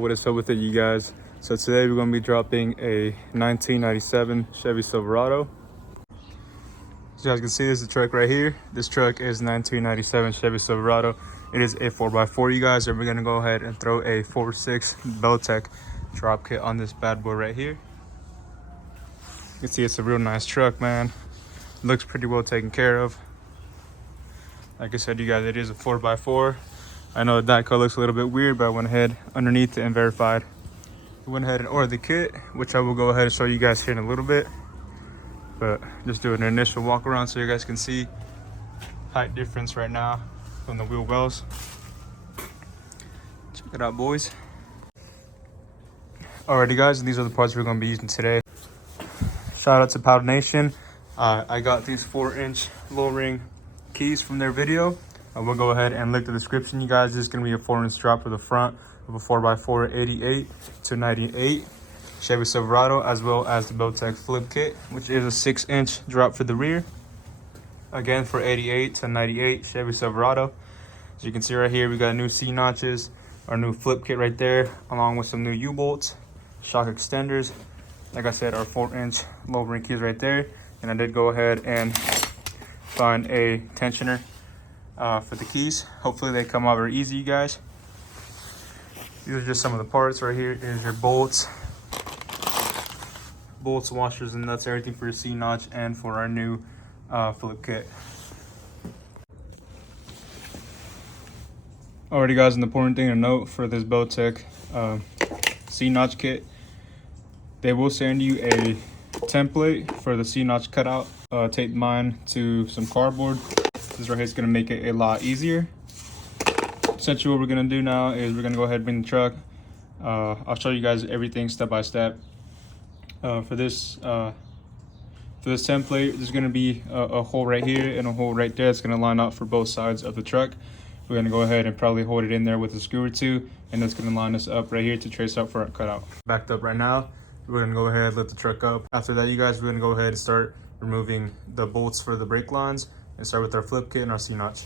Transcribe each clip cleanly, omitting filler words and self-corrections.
What is up with it, you guys? So today we're going to be dropping a 1997 Chevy Silverado. As you guys can see, this is the truck right here. This truck is 1997 Chevy Silverado. It is a 4x4, you guys, and we're going to go ahead and throw a 4.6 Belltech drop kit on this bad boy right here. You can see it's a real nice truck, man. It looks pretty well taken care of. Like I said, you guys, it is a 4x4. I know that color looks a little bit weird, but I went ahead underneath it and verified. I went ahead and ordered the kit, which I will go ahead and show you guys here in a little bit. But just doing an initial walk around so you guys can see height difference right now from the wheel wells. Check it out, boys. Alrighty, guys, and these are the parts we're going to be using today. Shout out to Powder Nation. I got these 4-inch low ring keys from their video. I will go ahead and link the description, you guys. This is going to be a 4-inch drop for the front of a 4x4 88 to 98 Chevy Silverado, as well as the Belltech flip kit, which is a 6-inch drop for the rear. Again, for 88 to 98 Chevy Silverado. As you can see right here, we got new C notches, our new flip kit right there, along with some new U-bolts, shock extenders. Like I said, our 4-inch low ring keys right there. And I did go ahead and find a tensioner for the keys. Hopefully they come out very easy, you guys. These are just some of the parts. Right here is your bolts, washers, and nuts, everything for your C notch and for our new flip kit. Alrighty, guys, an important thing to note for this Belltech C notch kit, they will send you a template for the C notch cutout. Tape mine to some cardboard. This right here is going to make it a lot easier. Essentially, what we're going to do now is we're going to go ahead and bring the truck. I'll show you guys everything step by step. For this template, there's going to be a hole right here and a hole right there. It's going to line up for both sides of the truck. We're going to go ahead and probably hold it in there with a screw or two, and that's going to line us up right here to trace out for our cutout. Backed up right now. We're going to go ahead, lift the truck up. After that, you guys, we're going to go ahead and start removing the bolts for the brake lines and start with our flip kit and our C notch.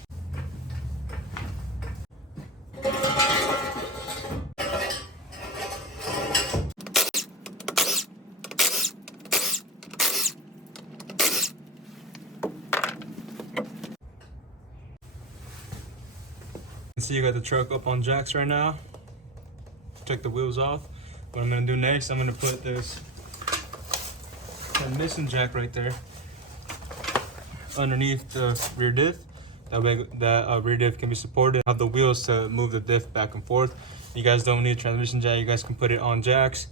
See, you got the truck up on jacks right now. Take the wheels off. What I'm gonna do next, I'm gonna put this missing jack right there underneath the rear diff. That way that rear diff can be supported. Have the wheels to move the diff back and forth. You guys don't need a transmission jack. You guys can put it on jacks,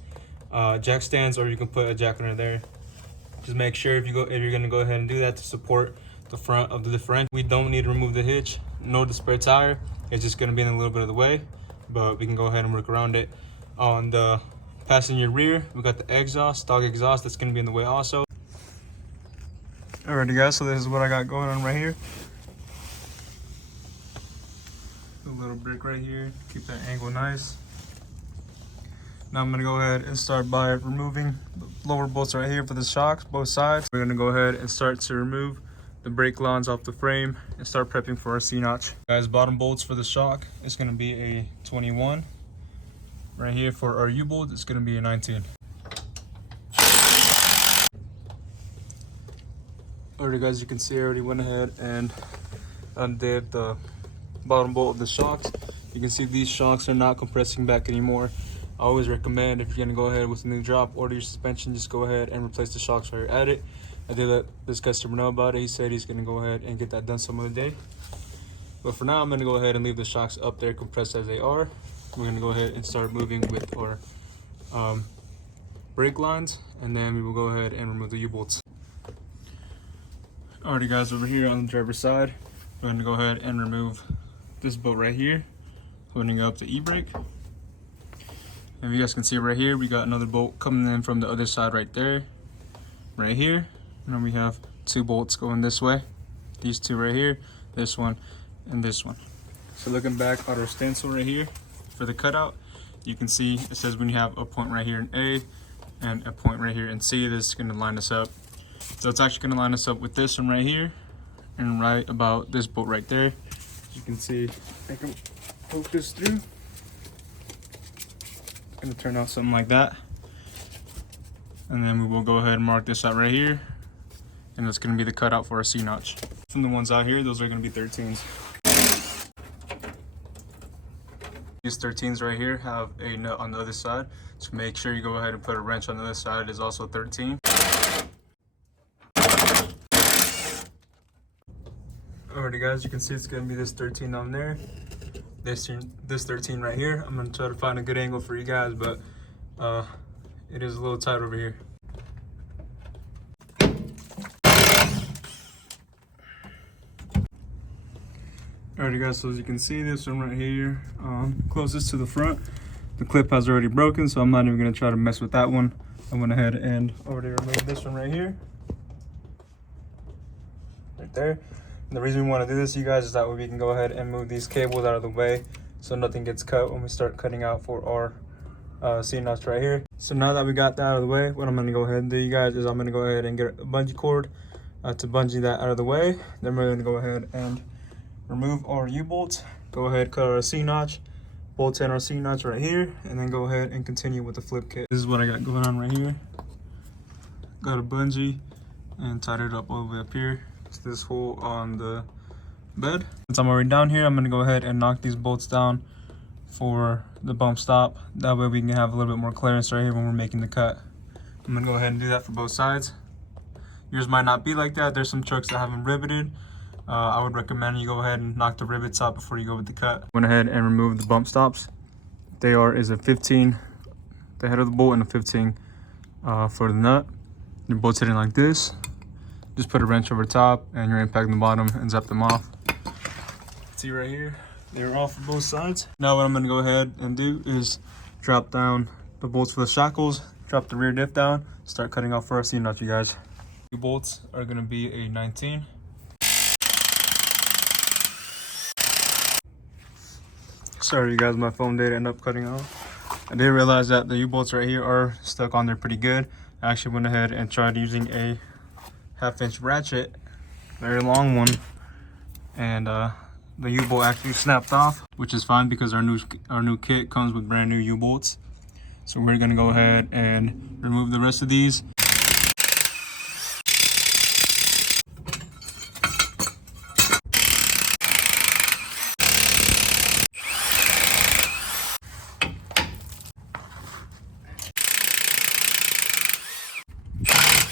jack stands, or you can put a jack under there. Just make sure if you're gonna go ahead and do that to support the front of the differential. We don't need to remove the hitch, nor the spare tire. It's just gonna be in a little bit of the way, but we can go ahead and work around it. On the passenger rear, we got the exhaust, stock exhaust, that's gonna be in the way also. Alrighty, guys, so this is what I got going on right here. A little brick right here, keep that angle nice. Now I'm gonna go ahead and start by removing the lower bolts right here for the shocks, both sides. We're gonna go ahead and start to remove the brake lines off the frame and start prepping for our C notch. Guys, bottom bolts for the shock, it's gonna be a 21. Right here for our U-bolt, it's gonna be a 19. Alright, guys, you can see I already went ahead and undid the bottom bolt of the shocks. You can see these shocks are not compressing back anymore. I always recommend, if you're gonna go ahead with a new drop, order your suspension, just go ahead and replace the shocks while you're at it. I did let this customer know about it. He said he's gonna go ahead and get that done some other day. But for now, I'm gonna go ahead and leave the shocks up there compressed as they are. We're gonna go ahead and start moving with our brake lines, and then we will go ahead and remove the U-bolts. Alrighty, guys, over here on the driver's side, we're gonna go ahead and remove this bolt right here, holding up the e-brake. And you guys can see right here, we got another bolt coming in from the other side right there, right here. And then we have 2 bolts going this way. These 2 right here, this one, and this one. So looking back at our stencil right here for the cutout, you can see it says when you have a point right here in A and a point right here in C, this is gonna line us up. So it's actually gonna line us up with this one right here and right about this bolt right there. As you can see, I can poke this through. Gonna turn out something like that. And then we will go ahead and mark this out right here. And that's gonna be the cutout for our C-notch. From the ones out here, those are gonna be 13s. These 13s right here have a nut on the other side. So make sure you go ahead and put a wrench on the other side. It is also 13. Alrighty guys, you can see it's gonna be this 13 on there. This 13 right here. I'm gonna try to find a good angle for you guys, but it is a little tight over here. Alrighty guys, so as you can see, this one right here, closest to the front, the clip has already broken, so I'm not even gonna try to mess with that one. I went ahead and already removed this one right here. Right there. And the reason we want to do this, you guys, is that way we can go ahead and move these cables out of the way so nothing gets cut when we start cutting out for our C-notch right here. So now that we got that out of the way, what I'm gonna go ahead and do, you guys, is I'm gonna go ahead and get a bungee cord to bungee that out of the way. Then we're gonna go ahead and remove our U-bolts, go ahead, cut our C-notch, bolt in our C-notch right here, and then go ahead and continue with the flip kit. This is what I got going on right here. Got a bungee and tied it up all the way up here to this hole on the bed. Since I'm already down here, I'm gonna go ahead and knock these bolts down for the bump stop. That way we can have a little bit more clearance right here when we're making the cut. I'm gonna go ahead and do that for both sides. Yours might not be like that. There's some trucks that haven't riveted. I would recommend you go ahead and knock the rivets out before you go with the cut. Went ahead and removed the bump stops. Is a 15, the head of the bolt, and a 15 for the nut. Your bolts hitting like this. Just put a wrench over top and you're impacting the bottom and zap them off. See right here, they're off for both sides. Now what I'm gonna go ahead and do is drop down the bolts for the shackles, drop the rear diff down, start cutting off for our C-notch, you guys. The bolts are gonna be a 19. Sorry you guys, my phone did end up cutting off. I did realize that the U-bolts right here are stuck on there pretty good. I actually went ahead and tried using a 1/2-inch ratchet, very long one, and the U-bolt actually snapped off, which is fine because our new kit comes with brand new U-bolts. So we're gonna go ahead and remove the rest of these.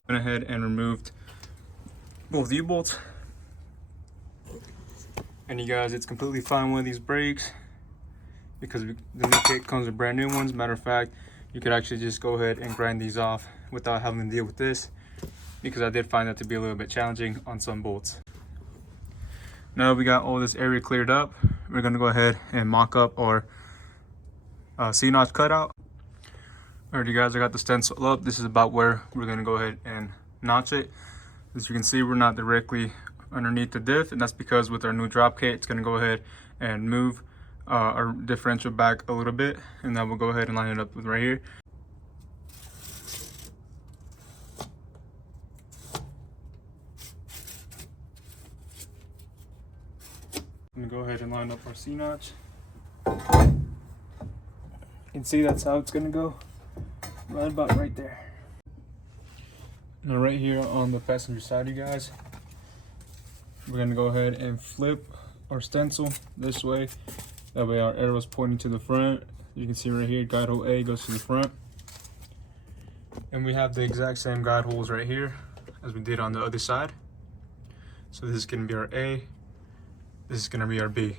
Went ahead and removed both U-bolts. And you guys, it's completely fine with these brakes because the new kit comes with brand new ones. Matter of fact, you could actually just go ahead and grind these off without having to deal with this, because I did find that to be a little bit challenging on some bolts. Now we got all this area cleared up, we're gonna go ahead and mock up our C-notch cutout. Alright you guys, I got the stencil up. This is about where we're gonna go ahead and notch it. As you can see, we're not directly underneath the diff, and that's because with our new drop kit, it's gonna go ahead and move our differential back a little bit, and then we'll go ahead and line it up with right here. I'm gonna go ahead and line up our C-notch. You can see that's how it's gonna go. Right about right there. Now right here on the passenger side, you guys, we're gonna go ahead and flip our stencil this way. That way our arrow's pointing to the front. You can see right here, guide hole A goes to the front. And we have the exact same guide holes right here as we did on the other side. So this is gonna be our A, this is gonna be our B.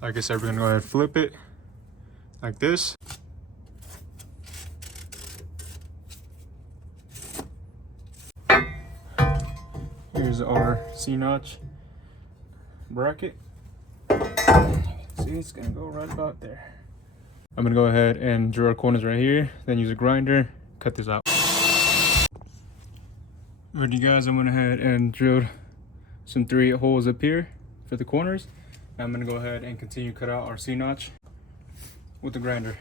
Like I said, we're gonna go ahead and flip it like this. Here's our C-notch bracket. See, it's gonna go right about there. I'm gonna go ahead and drill our corners right here, then use a grinder, cut this out. Alright you guys, I went ahead and drilled some 3/8 holes up here for the corners. I'm gonna go ahead and continue to cut out our C-notch with the grinder.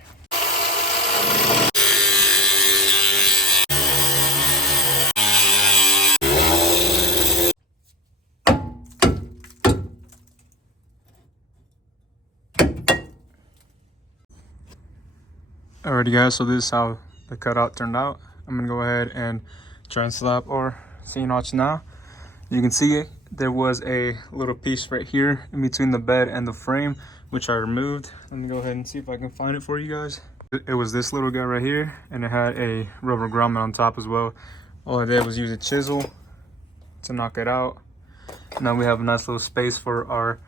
Alrighty guys, so this is how the cutout turned out. I'm gonna go ahead and try and slap our C-notch now. You can see there was a little piece right here in between the bed and the frame, which I removed. Let me go ahead and see if I can find it for you guys. It was this little guy right here, and it had a rubber grommet on top as well. All I did was use a chisel to knock it out. Now we have a nice little space for our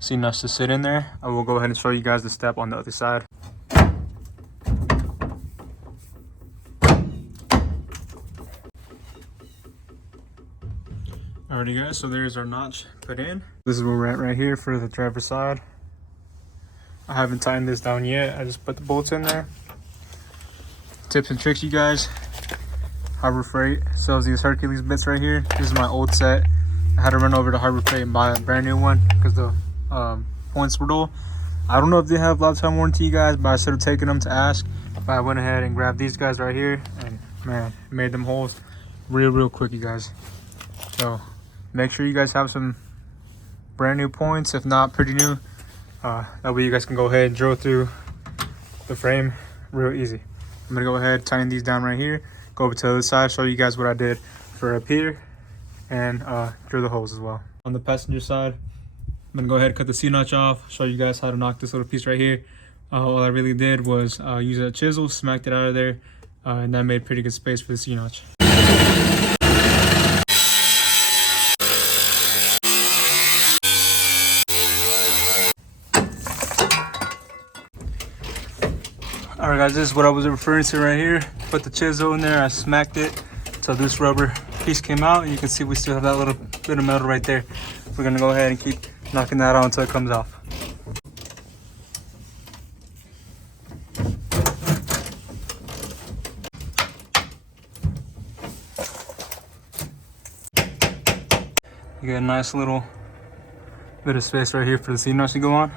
C-notch to sit in there. I will go ahead and show you guys the step on the other side. Alrighty guys, so there's our notch put in. This is where we're at right here for the driver's side. I haven't tightened this down yet. I just put the bolts in there. Tips and tricks, you guys. Harbor Freight sells these Hercules bits right here. This is my old set. I had to run over to Harbor Freight and buy a brand new one because the points were low. I don't know if they have lifetime warranty, you guys, but I should have taken them to ask. But I went ahead and grabbed these guys right here, and man, made them holes real quick, you guys. So make sure you guys have some brand new points, if not pretty new. That way you guys can go ahead and drill through the frame real easy. I'm gonna go ahead, tighten these down right here, go over to the other side, show you guys what I did for up here, and drill the holes as well. On the passenger side, I'm gonna go ahead and cut the C-notch off, show you guys how to knock this little piece right here. All I really did was use a chisel, smacked it out of there, and that made pretty good space for the C-notch. Alright guys, this is what I was referring to right here. Put the chisel in there, I smacked it so this rubber piece came out, and you can see we still have that little bit of metal right there. We're gonna go ahead and keep knocking that out until it comes off. You got a nice little bit of space right here for the C-notch to go on.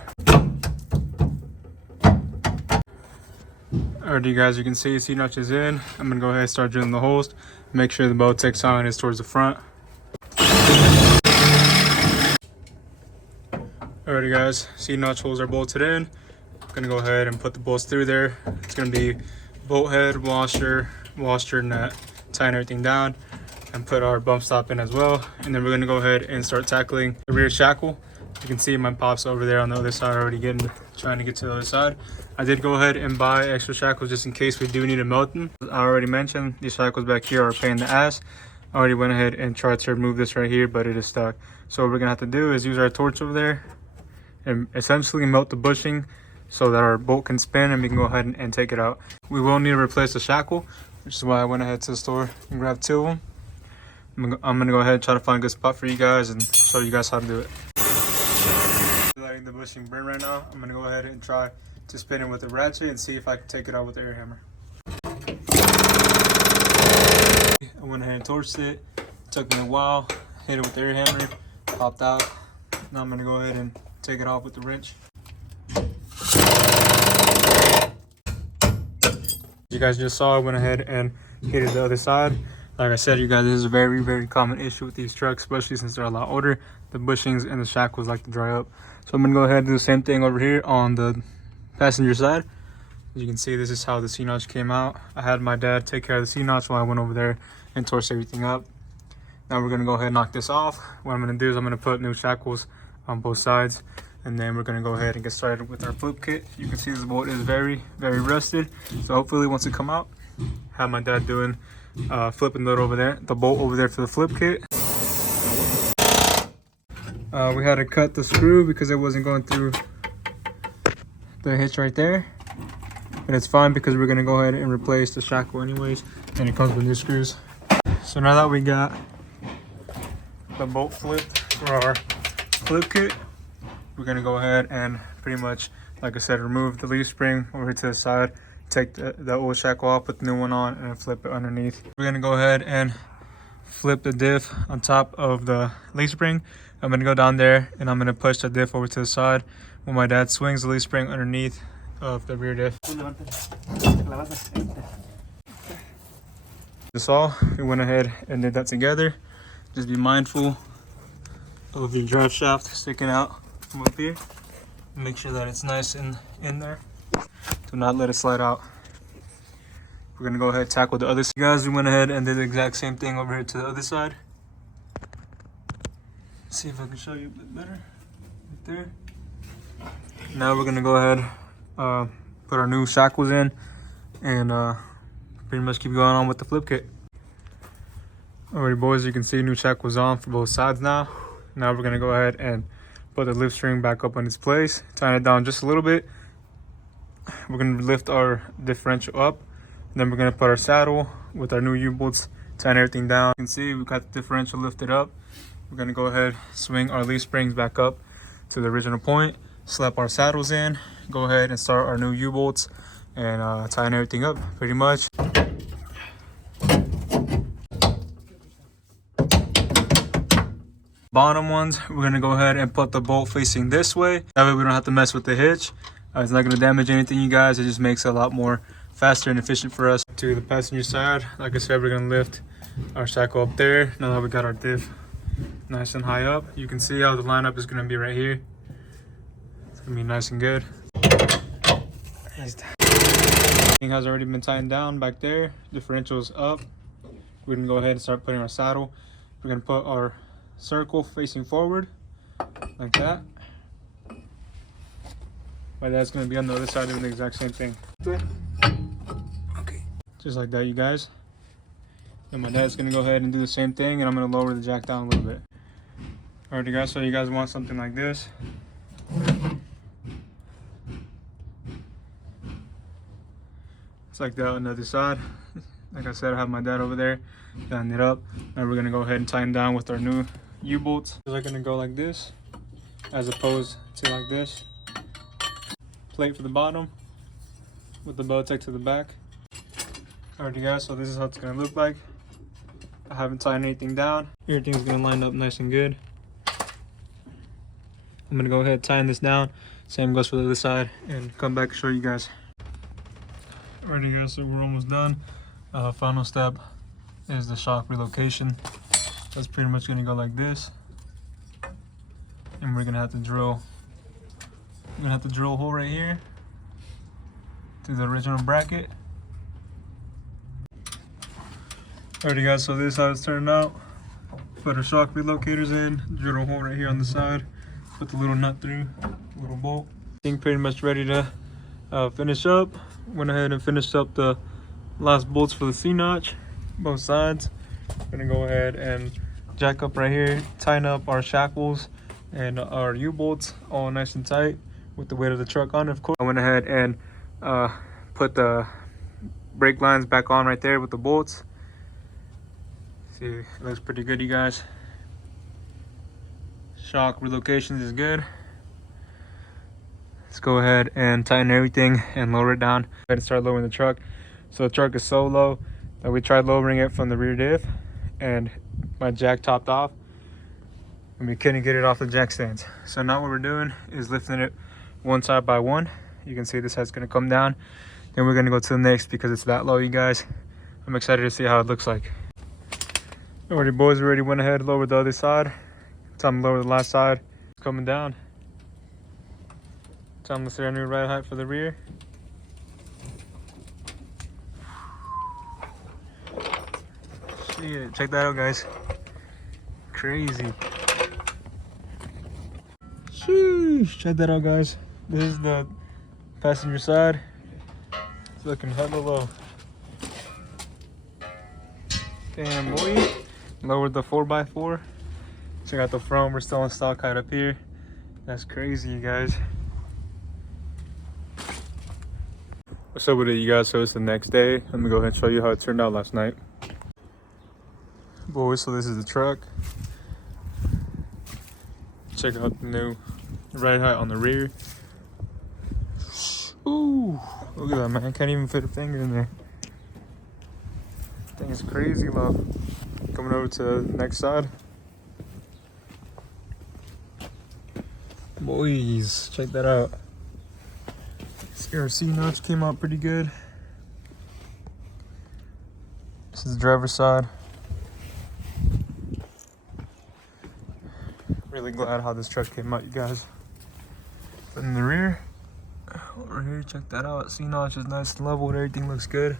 Alright you guys, you can see the C-notch is in. I'm gonna go ahead and start drilling the holes. Make sure the Belltech sign is towards the front. Alrighty guys, C-notch holes are bolted in. I'm gonna go ahead and put the bolts through there. It's gonna be bolt head, washer, nut, tighten everything down, and put our bump stop in as well. And then we're gonna go ahead and start tackling the rear shackle. You can see my pops over there on the other side already trying to get to the other side. I did go ahead and buy extra shackles just in case we do need to melt them. I already mentioned these shackles back here are a pain in the ass. I already went ahead and tried to remove this right here, but it is stuck. So what we're gonna have to do is use our torch over there and essentially melt the bushing so that our bolt can spin and we can go ahead and take it out. We will need to replace the shackle, which is why I went ahead to the store and grabbed 2 of them. I'm gonna go ahead and try to find a good spot for you guys and show you guys how to do it. Letting the bushing burn right now. I'm gonna go ahead and try to spin it with a ratchet and see if I can take it out with the air hammer. I went ahead and torched it. Took me a while. Hit it with the air hammer. Popped out. Now I'm gonna go ahead and take it off with the wrench. You guys just saw I went ahead and hit it the other side. Like I said, you guys, this is a very common issue with these trucks, especially since they're a lot older. The bushings and the shackles like to dry up. So I'm gonna go ahead and do the same thing over here on the passenger side. As you can see, this is how the C-notch came out. I had my dad take care of the C-notch while I went over there and torched everything up. Now we're gonna go ahead and knock this off. What I'm gonna do is I'm gonna put new shackles on both sides, and then we're gonna go ahead and get started with our flip kit. You can see this bolt is very rusted. So hopefully once it come out, have my dad doing flipping the bolt over there for the flip kit. We had to cut the screw because it wasn't going through the hitch right there, but it's fine because we're gonna go ahead and replace the shackle anyways, and it comes with new screws. So now that we got the bolt flip for our flip kit, we're gonna go ahead and pretty much, like I said, remove the leaf spring over here to the side, take the old shackle off, put the new one on, and flip it underneath. We're gonna go ahead and flip the diff on top of the leaf spring. I'm gonna go down there and I'm gonna push the diff over to the side when my dad swings the leaf spring underneath of the rear diff. That's all. We went ahead and did that together. Just be mindful of your drive shaft sticking out from up here. Make sure that it's nice and in there. Do not let it slide out. We're gonna go ahead and tackle the other side. Guys, we went ahead and did the exact same thing over here to the other side. Let's see if I can show you a bit better. Right there. Now we're gonna go ahead, put our new shackles in, and pretty much keep going on with the flip kit. Alrighty boys, you can see new shackles on for both sides now. Now we're gonna go ahead and put the lift string back up on its place, tighten it down just a little bit. We're gonna lift our differential up, and then we're gonna put our saddle with our new U-bolts, tighten everything down. You can see we've got the differential lifted up. We're gonna go ahead, swing our leaf springs back up to the original point, slap our saddles in, go ahead and start our new U-bolts, and tighten everything up pretty much. Bottom ones, we're gonna go ahead and put the bolt facing this way. That way we don't have to mess with the hitch. It's not gonna damage anything, you guys. It just makes it a lot more faster and efficient for us. To the passenger side, like I said, we're gonna lift our shackle up there. Now that we got our diff nice and high up, you can see how the lineup is gonna be right here. It's gonna be nice and good. Everything has already been tightened down back there. Differential's up. We're gonna go ahead and start putting our saddle. We're gonna put our circle facing forward like that. My dad's gonna be on the other side doing the exact same thing. Okay, just like that, you guys. And my dad's gonna go ahead and do the same thing, and I'm gonna lower the jack down a little bit. Alright, guys, so you guys want something like this. It's like that on the other side. Like I said, I have my dad over there tighten it up. Now we're gonna go ahead and tighten down with our new U-bolts. They're gonna go like this, as opposed to like this. Plate for the bottom with the Belltech to the back. Alright, guys, so this is how it's gonna look like. I haven't tightened anything down. Everything's gonna line up nice and good. I'm gonna go ahead and tighten this down. Same goes for the other side, and come back and show you guys. Alrighty, guys, so we're almost done. Final step is the shock relocation. That's pretty much gonna go like this, and we're gonna have to drill. I'm gonna have to drill a hole right here to the original bracket. Alrighty, guys, so this is how it's turned out. Put our shock relocators in, drill a hole right here on the side, put the little nut through, little bolt. Thing pretty much ready to finish up. Went ahead and finished up the last bolts for the C-notch, both sides. Gonna go ahead and jack up right here, tighten up our shackles and our U-bolts all nice and tight with the weight of the truck on, of course. I went ahead and put the brake lines back on right there with the bolts. See, it looks pretty good, you guys. Shock relocations is good. Let's go ahead and tighten everything and lower it down. Go ahead and start lowering the truck. So the truck is so low that we tried lowering it from the rear diff, and my jack topped off, and we couldn't get it off the jack stands. So now what we're doing is lifting it one side by one. You can see this side's gonna come down. Then we're gonna go to the next because it's that low, you guys. I'm excited to see how it looks like. Alrighty, boys, we already went ahead and lowered the other side. Time to lower the last side. It's coming down. Time to set our new ride height for the rear. Shit, check that out, guys. Crazy. Sheesh, check that out, guys. This is the passenger side. It's looking hella low. Damn, boy. Lowered the 4x4. Check out the front. We're still in stock height up here. That's crazy, you guys. What's up with it, you guys? So it's the next day. Let me go ahead and show you how it turned out last night. Boys, so this is the truck. Check out the new ride height on the rear. Ooh, look at that, man. Can't even fit a finger in there. Thing is crazy low. Coming over to the next side. Boys, check that out. CRC notch came out pretty good. This is the driver's side. Really glad how this truck came out, you guys. But in the rear, over here, check that out. C-notch is nice and level, everything looks good.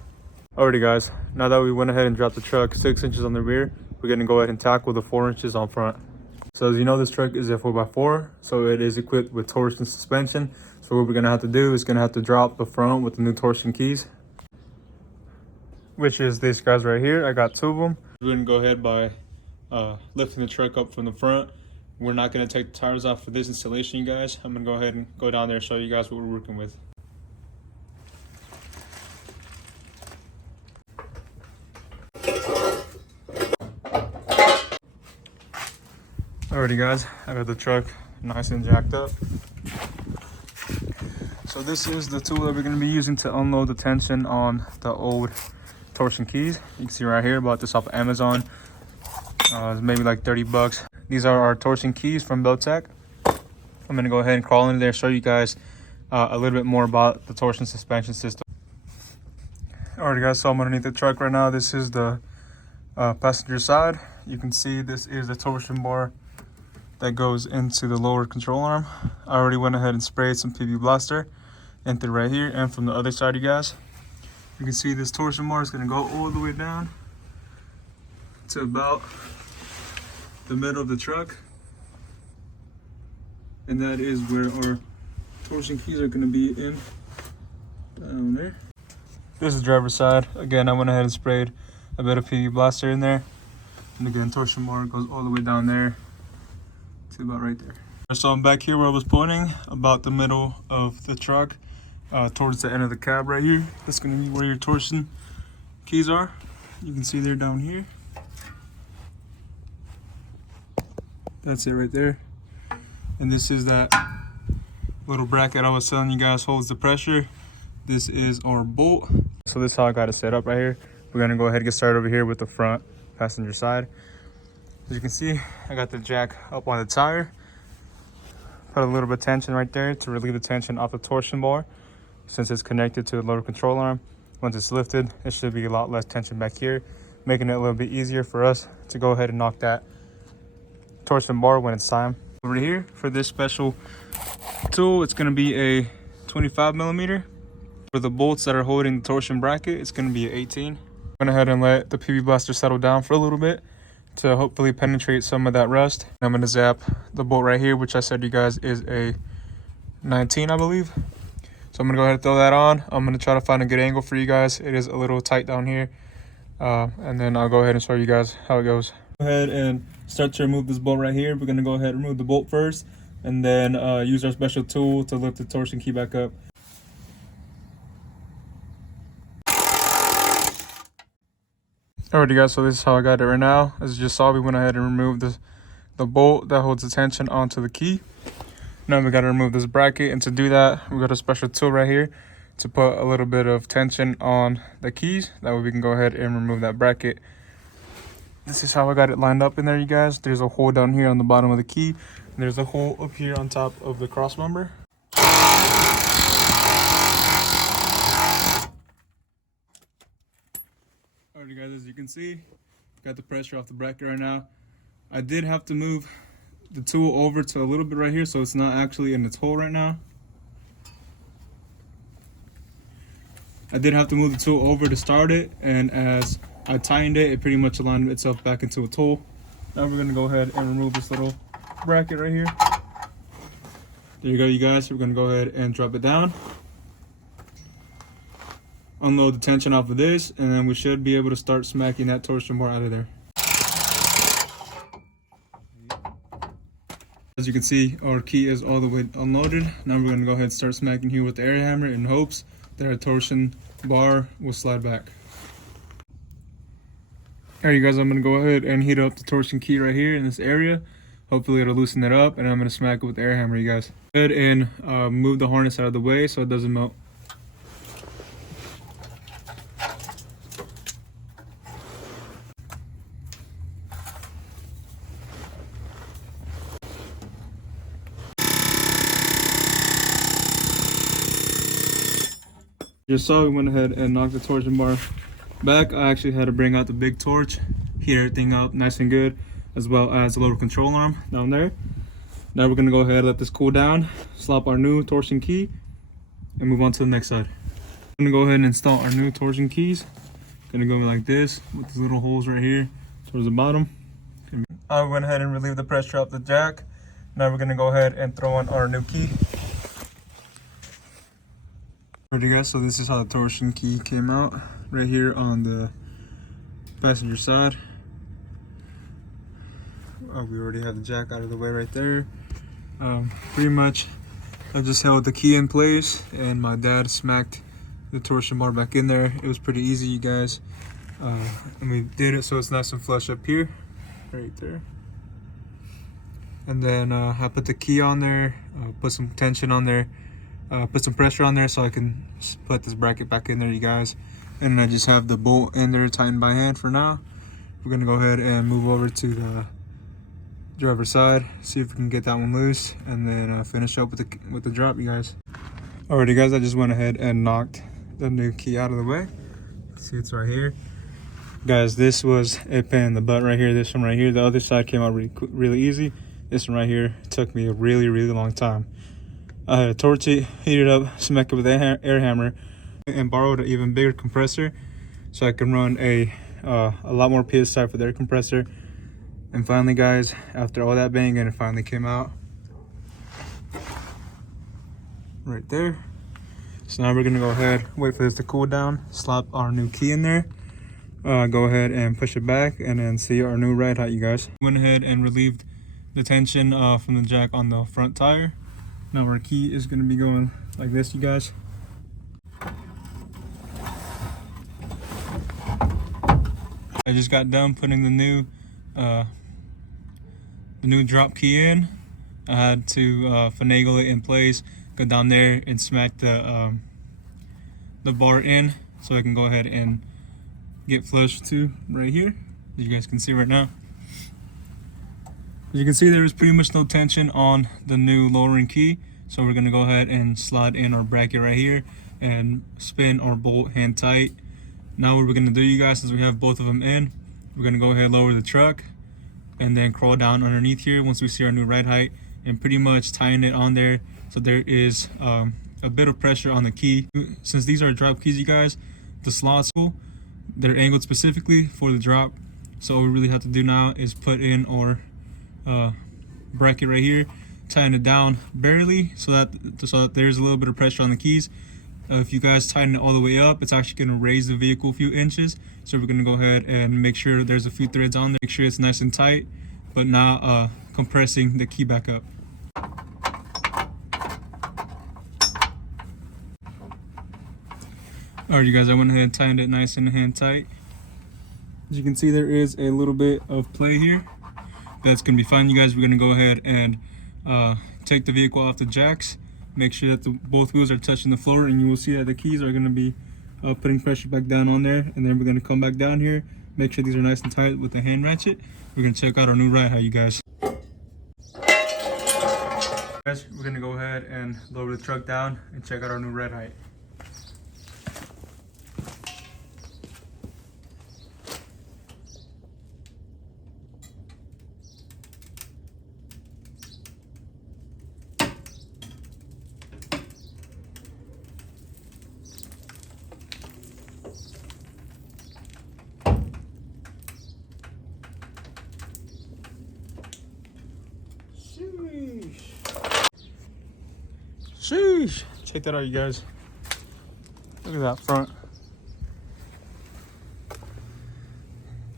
Alrighty guys, now that we went ahead and dropped the truck 6 inches on the rear, we're gonna go ahead and tackle the 4 inches on front. So as you know, this truck is a 4x4, so it is equipped with torsion suspension. So what we're gonna have to do is gonna have to drop the front with the new torsion keys, which is these guys right here. I got 2 of them. We're gonna go ahead by lifting the truck up from the front. We're not gonna take the tires off for this installation, you guys. I'm gonna go ahead and go down there and show you guys what we're working with. Alrighty guys, I got the truck nice and jacked up. So this is the tool that we're going to be using to unload the tension on the old torsion keys. You can see right here, bought this off of Amazon. It's maybe like 30 bucks. These are our torsion keys from Belltech. I'm going to go ahead and crawl in there, show you guys a little bit more about the torsion suspension system. Alrighty guys, so I'm underneath the truck right now. This is the passenger side. You can see this is the torsion bar that goes into the lower control arm. I already went ahead and sprayed some PB Blaster into right here, and from the other side, you guys, you can see this torsion bar is going to go all the way down to about the middle of the truck, and that is where our torsion keys are going to be in down there. This is the driver's side. Again, I went ahead and sprayed a bit of PB Blaster in there, and again, torsion bar goes all the way down there to about right there. So I'm back here where I was pointing, about the middle of the truck, towards the end of the cab right here. That's going to be where your torsion keys are. You can see they're down here. That's it right there. And this is that little bracket I was telling you guys holds the pressure. This is our bolt. So this is how I got it set up right here. We're going to go ahead and get started over here with the front passenger side. As you can see, I got the jack up on the tire. Put a little bit of tension right there to relieve the tension off the torsion bar, since it's connected to the lower control arm. Once it's lifted, it should be a lot less tension back here, making it a little bit easier for us to go ahead and knock that torsion bar when it's time. Over here, for this special tool, it's going to be a 25 millimeter. For the bolts that are holding the torsion bracket, it's going to be an 18. I'm going to go ahead and let the PB Blaster settle down for a little bit to hopefully penetrate some of that rust. I'm going to zap the bolt right here, which I said you guys is a 19, I believe. So I'm going to go ahead and throw that on. I'm going to try to find a good angle for you guys. It is a little tight down here. And then I'll go ahead and show you guys how it goes. Go ahead and start to remove this bolt right here. We're going to go ahead and remove the bolt first, and then use our special tool to lift the torsion key back up. Alrighty guys, so this is how I got it right now. As you just saw, we went ahead and removed the bolt that holds the tension onto the key. Now we got to remove this bracket, and to do that, we got a special tool right here to put a little bit of tension on the keys. That way we can go ahead and remove that bracket. This is how I got it lined up in there, you guys. There's a hole down here on the bottom of the key, and there's a hole up here on top of the cross member. Alright guys, as you can see, got the pressure off the bracket right now. I did have to move the tool over to a little bit right here, so it's not actually in its hole right now. I did have to move the tool over to start it, and as I tightened it, it pretty much aligned itself back into its hole. Now we're going to go ahead and remove this little bracket right here. There you go, you guys. We're going to go ahead and drop it down. Unload the tension off of this, and then we should be able to start smacking that torsion bar out of there. As you can see, our key is all the way unloaded. Now we're going to go ahead and start smacking here with the air hammer in hopes that our torsion bar will slide back. Alright you guys, I'm going to go ahead and heat up the torsion key right here in this area. Hopefully it'll loosen it up, and I'm going to smack it with the air hammer, you guys. Go ahead and move the harness out of the way so it doesn't melt. Just saw we went ahead and knocked the torsion bar back. I actually had to bring out the big torch, heat everything up nice and good, as well as the lower control arm down there. Now we're gonna go ahead and let this cool down, slap our new torsion key, and move on to the next side. I'm gonna go ahead and install our new torsion keys. Gonna go like this with these little holes right here towards the bottom. I went ahead and relieved the pressure off the jack. Now we're gonna go ahead and throw on our new key. Alright guys, so this is how the torsion key came out right here on the passenger side. We already have the jack out of the way right there. Pretty much I just held the key in place and my dad smacked the torsion bar back in there. It was pretty easy, you guys. And we did it so it's nice and flush up here, right there. And then I put the key on there, put some tension on there, put some pressure on there so I can put this bracket back in there, you guys. And I just have the bolt in there tightened by hand for now. We're gonna go ahead and move over to the driver's side, see if we can get that one loose, and then finish up with the drop, you guys. Alrighty guys, I just went ahead and knocked the new key out of the way. See, it's right here. Guys, this was a pain in the butt right here. This one right here, the other side came out really easy. This one right here took me a really long time. I had to torch it, heat it up, smack it with an air hammer, and borrowed an even bigger compressor so I can run a lot more PSI for the air compressor. And finally guys, after all that banging, it finally came out right there. So now we're gonna go ahead, wait for this to cool down, slap our new key in there, go ahead and push it back, and then see our new ride height, you guys. Went ahead and relieved the tension from the jack on the front tire. Now our key is gonna be going like this, you guys. I just got done putting the new drop key in. I had to finagle it in place, go down there and smack the bar in so I can go ahead and get flush to right here, as you guys can see right now. As you can see, there is pretty much no tension on the new lowering key, so we're gonna go ahead and slide in our bracket right here and spin our bolt hand tight. Now what we're gonna do, you guys, is we have both of them in, we're gonna go ahead and lower the truck and then crawl down underneath here once we see our new ride height and pretty much tighten it on there so there is a bit of pressure on the key. Since these are drop keys, you guys, the slots, they're angled specifically for the drop, so all we really have to do now is put in our bracket right here, tighten it down barely so that there's a little bit of pressure on the keys. If you guys tighten it all the way up, it's actually going to raise the vehicle a few inches. So we're going to go ahead and make sure there's a few threads on there, make sure it's nice and tight, but now compressing the key back up. Alright you guys, I went ahead and tightened it nice and hand tight. As you can see, there is a little bit of play here. That's going to be fine, you guys. We're going to go ahead and take the vehicle off the jacks, make sure that both wheels are touching the floor, and you will see that the keys are going to be putting pressure back down on there. And then we're going to come back down here, make sure these are nice and tight with the hand ratchet. We're going to check out our new ride height, you guys. Guys, we're going to go ahead and lower the truck down and check out our new ride height. Sheesh. Check that out, you guys. Look at that front.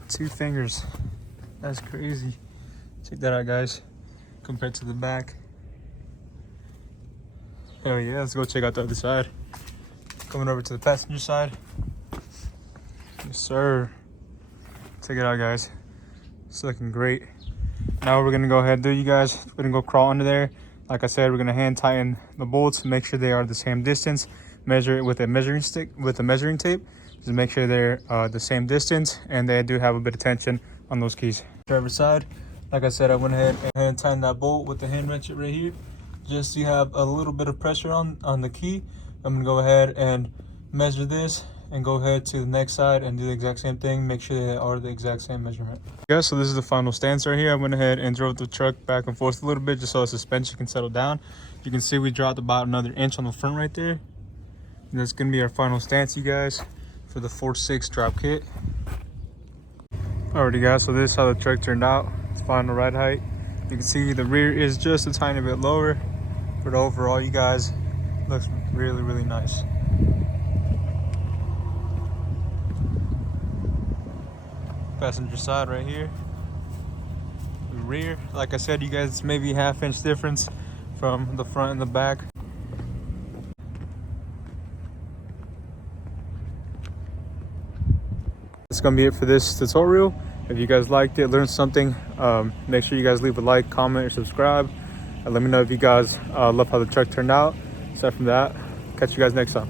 2 fingers. That's crazy. Check that out, guys. Compared to the back. Hell yeah, let's go check out the other side. Coming over to the passenger side. Yes, sir. Check it out, guys. It's looking great. Now what we're gonna go ahead and do, you guys, we're gonna go crawl under there. Like I said, we're gonna hand tighten the bolts, make sure they are the same distance. Measure it with a measuring stick, with a measuring tape. Just make sure they're the same distance, and they do have a bit of tension on those keys. Driver's side, like I said, I went ahead and tightened that bolt with the hand wrench right here, just so you have a little bit of pressure on the key. I'm gonna go ahead and measure this and go ahead to the next side and do the exact same thing. Make sure they are the exact same measurement. Yeah, so this is the final stance right here. I went ahead and drove the truck back and forth a little bit just so the suspension can settle down. You can see we dropped about another inch on the front right there. And that's gonna be our final stance, you guys. for the 4.6 drop kit. Alrighty guys, so this is how the truck turned out. It's final ride height. You can see the rear is just a tiny bit lower, but overall, you guys, looks really, really nice. Passenger side right here. The rear, like I said, you guys, maybe half-inch difference from the front and the back. That's gonna be it for this tutorial. If you guys liked it, learned something, make sure you guys leave a like, comment, or subscribe, and let me know if you guys love how the truck turned out. Aside from that, catch you guys next time.